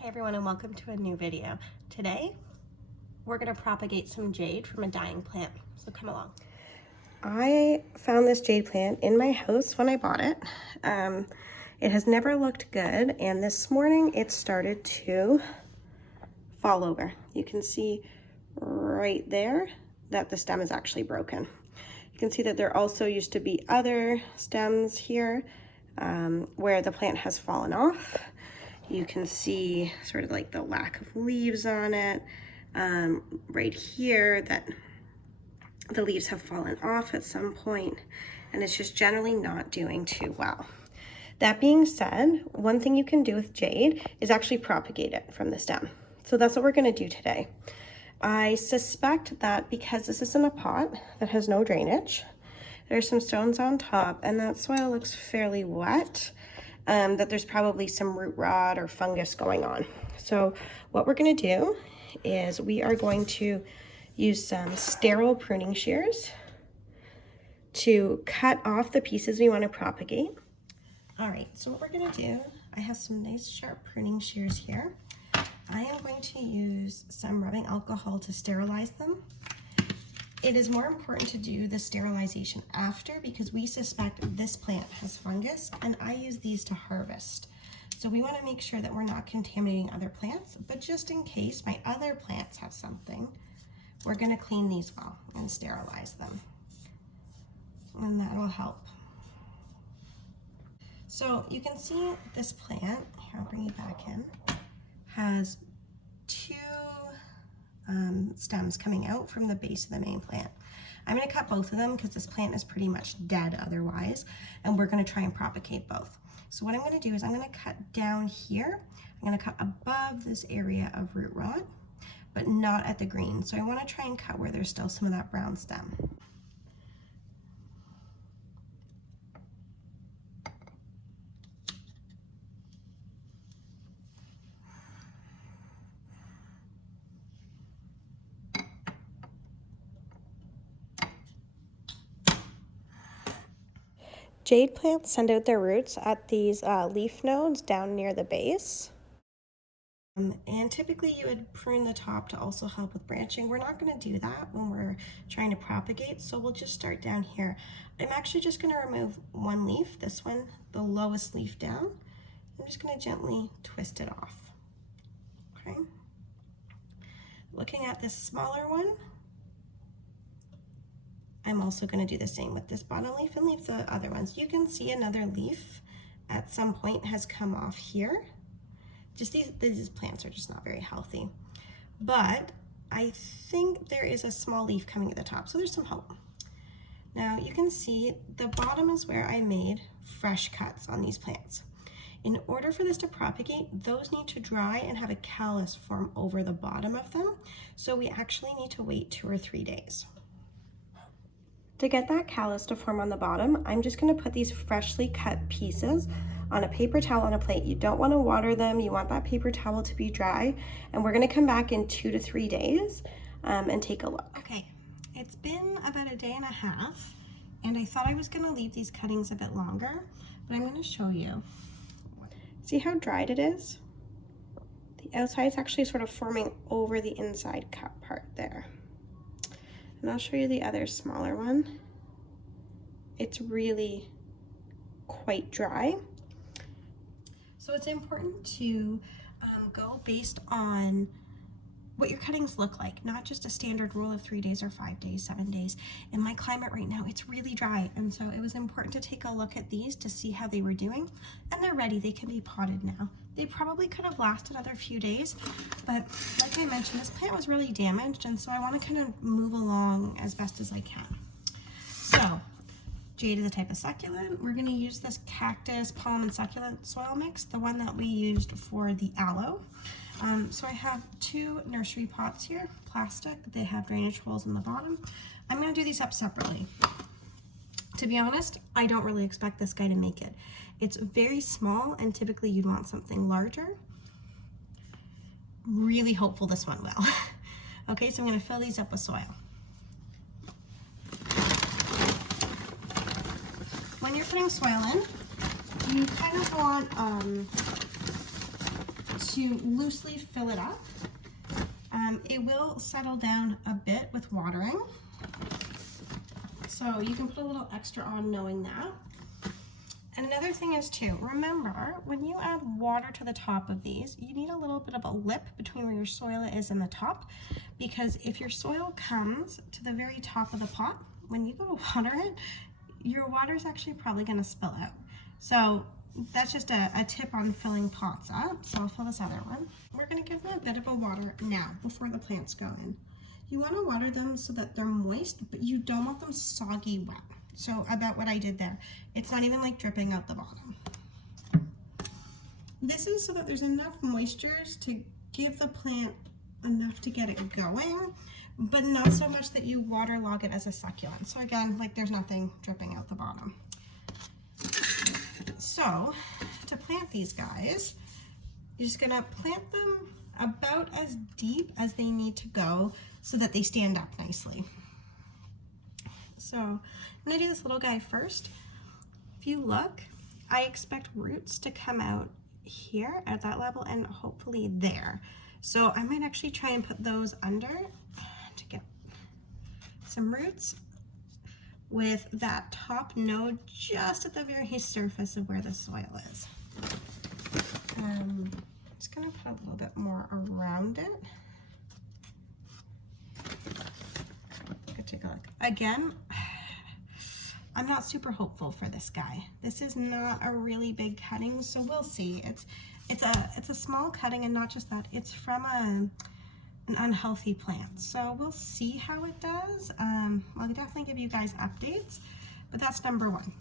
Hi everyone and welcome to a new video. Today we're going to propagate some jade from a dying plant, so come along. I found this jade plant in my house when I bought it. It has never looked good, and this morning it started to fall over. You can see right there that the stem is actually broken. You can see that there also used to be other stems here where the plant has fallen off. You can see sort of like the lack of leaves on it. Right here that the leaves have fallen off at some point, and it's just generally not doing too well. That being said, one thing you can do with jade is actually propagate it from the stem. So that's what we're going to do today. I suspect that because this is in a pot that has no drainage, there's some stones on top and that soil looks fairly wet, that there's probably some root rot or fungus going on. So what we're going to do is we are going to use some sterile pruning shears to cut off the pieces we want to propagate. All right, so what we're going to do, I have some nice sharp pruning shears here. I am going to use some rubbing alcohol to sterilize them. It is more important to do the sterilization after because we suspect this plant has fungus, and I use these to harvest. So we want to make sure that we're not contaminating other plants, but just in case my other plants have something, we're going to clean these well and sterilize them. And that will help. So you can see this plant, here I'll bring you back in, has two stems coming out from the base of the main plant. I'm going to cut both of them because this plant is pretty much dead otherwise, and we're going to try and propagate both. So what I'm going to do is I'm going to cut down here. I'm going to cut above this area of root rot, but not at the green. So I want to try and cut where there's still some of that brown stem. Jade plants send out their roots at these leaf nodes down near the base. And typically you would prune the top to also help with branching. We're not going to do that when we're trying to propagate, so we'll just start down here. I'm actually just going to remove one leaf, this one, the lowest leaf down. I'm just going to gently twist it off. Okay. Looking at this smaller one, I'm also going to do the same with this bottom leaf and leave the other ones. You can see another leaf at some point has come off here. Just these plants are just not very healthy. But I think there is a small leaf coming at the top, so there's some hope. Now you can see the bottom is where I made fresh cuts on these plants. In order for this to propagate, those need to dry and have a callus form over the bottom of them. So we actually need to wait 2 or 3 days. To get that callus to form on the bottom, I'm just going to put these freshly cut pieces on a paper towel on a plate. You don't want to water them. You want that paper towel to be dry. And we're going to come back in 2 to 3 days and take a look. Okay, it's been about a day and a half, and I thought I was going to leave these cuttings a bit longer, but I'm going to show you. See how dried it is? The outside is actually sort of forming over the inside cut part there. And I'll show you the other smaller one. It's really quite dry. So it's important to go based on what your cuttings look like, not just a standard rule of 3 days or 5 days, 7 days. In my climate right now, it's really dry. And so it was important to take a look at these to see how they were doing. And they're ready, they can be potted now. They probably could have lasted another few days, but like I mentioned, this plant was really damaged, and so I want to kind of move along as best as I can. So, jade is a type of succulent. We're going to use this cactus, palm, and succulent soil mix, the one that we used for the aloe. So I have 2 nursery pots here, plastic. They have drainage holes in the bottom. I'm going to do these up separately. To be honest, I don't really expect this guy to make it. It's very small, and typically you'd want something larger. Really hopeful this one will. Okay, so I'm going to fill these up with soil. When you're putting soil in, you kind of want to loosely fill it up. It will settle down a bit with watering. So you can put a little extra on knowing that. And another thing is too, remember when you add water to the top of these, you need a little bit of a lip between where your soil is and the top, because if your soil comes to the very top of the pot, when you go to water it, your water is actually probably going to spill out. So that's just a tip on filling pots up. So I'll fill this other one. We're going to give them a bit of a water now before the plants go in. You want to water them so that they're moist, but you don't want them soggy wet. So about what I did there, it's not even like dripping out the bottom. This is so that there's enough moistures to give the plant enough to get it going, but not so much that you waterlog it as a succulent. So again, like there's nothing dripping out the bottom. So to plant these guys, you're just gonna plant them about as deep as they need to go so that they stand up nicely. So I'm gonna do this little guy first. If you look, I expect roots to come out here at that level and hopefully there. So I might actually try and put those under to get some roots with that top node just at the very surface of where the soil is. I'm just gonna put a little bit more around it. Take a look. Again, I'm not super hopeful for this guy. This is not a really big cutting, so we'll see. It's a small cutting, and not just that, it's from an unhealthy plant. So we'll see how it does. I'll definitely give you guys updates, but that's number one.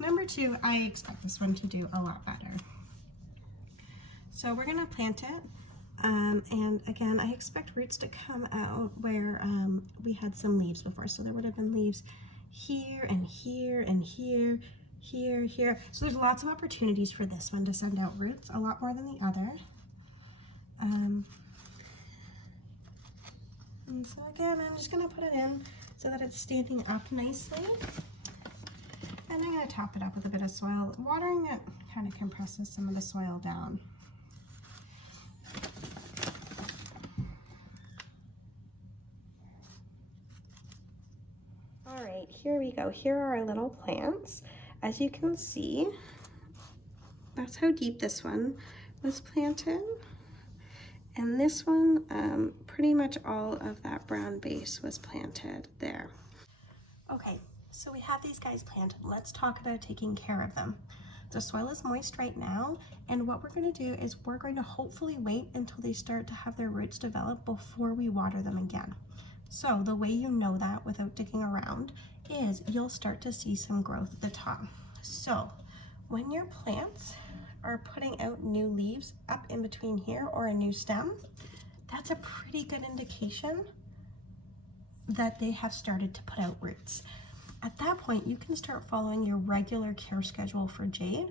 Number two, I expect this one to do a lot better. So we're gonna plant it. And again, I expect roots to come out where we had some leaves before. So there would have been leaves here and here and here, here. So there's lots of opportunities for this one to send out roots, a lot more than the other. And so again, I'm just gonna put it in so that it's standing up nicely. And I'm gonna top it up with a bit of soil. Watering it kind of compresses some of the soil down. All right, here we go. Here are our little plants. As you can see, that's how deep this one was planted. And this one, pretty much all of that brown base was planted there. Okay, so we have these guys planted. Let's talk about taking care of them. The soil is moist right now, and what we're going to do is we're going to hopefully wait until they start to have their roots develop before we water them again. So the way you know that without digging around is you'll start to see some growth at the top. So when your plants are putting out new leaves up in between here or a new stem, that's a pretty good indication that they have started to put out roots. At that point, you can start following your regular care schedule for jade.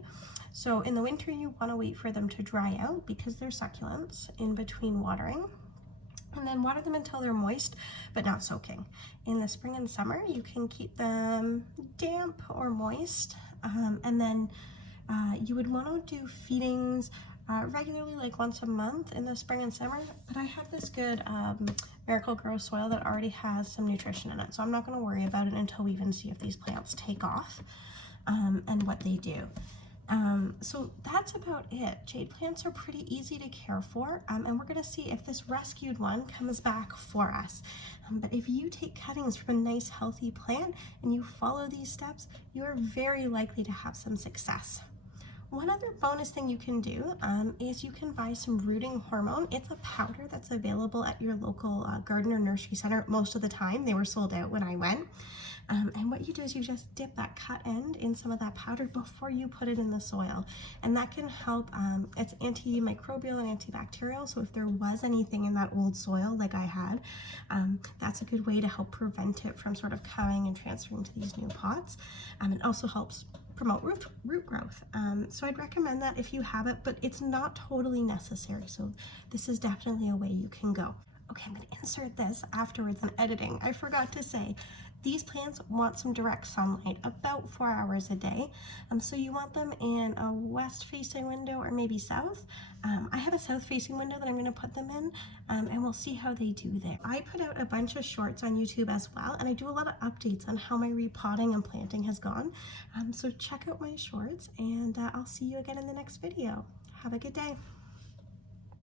So in the winter, you want to wait for them to dry out because they're succulents in between watering. And then water them until they're moist, but not soaking. In the spring and summer, you can keep them damp or moist. And then you would want to do feedings regularly, like once a month in the spring and summer. But I have this good Miracle Grow soil that already has some nutrition in it. So I'm not going to worry about it until we even see if these plants take off and what they do. So that's about it. Jade plants are pretty easy to care for, and we're going to see if this rescued one comes back for us. But if you take cuttings from a nice healthy plant and you follow these steps, you are very likely to have some success. One other bonus thing you can do is you can buy some rooting hormone. It's a powder that's available at your local garden or nursery center most of the time. They were sold out when I went. And what you do is you just dip that cut end in some of that powder before you put it in the soil. And that can help, it's antimicrobial and antibacterial, so if there was anything in that old soil like I had, that's a good way to help prevent it from sort of coming and transferring to these new pots. It also helps promote root growth. So I'd recommend that if you have it, but it's not totally necessary. So this is definitely a way you can go. Okay, I'm going to insert this afterwards in editing. I forgot to say, These plants want some direct sunlight, about 4 hours a day. So you want them in a west-facing window or maybe south. I have a south-facing window that I'm going to put them in, and we'll see how they do there. I put out a bunch of shorts on YouTube as well, and I do a lot of updates on how my repotting and planting has gone. So check out my shorts, and I'll see you again in the next video. Have a good day.